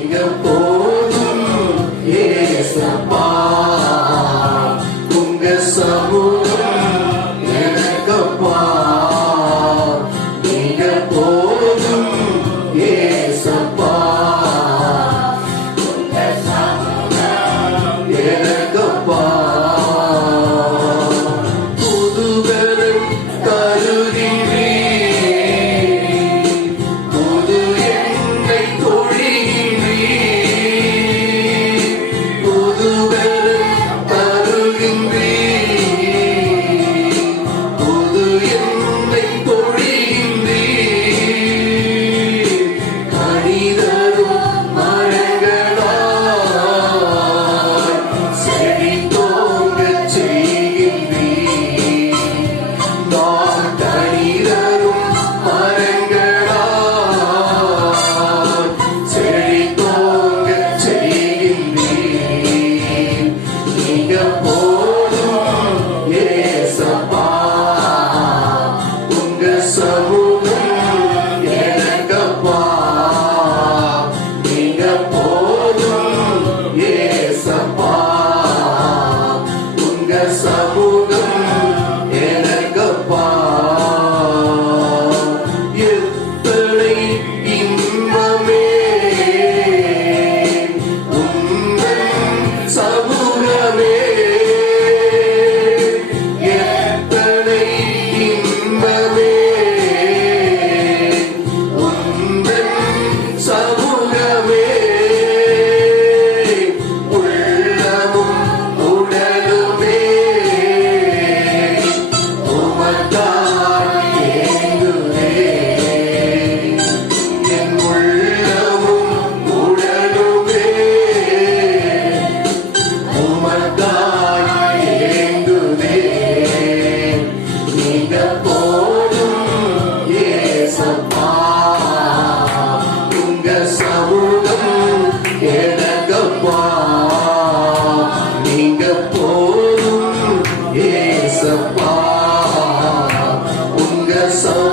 நீங்க போதும் ஏசப்பா. So.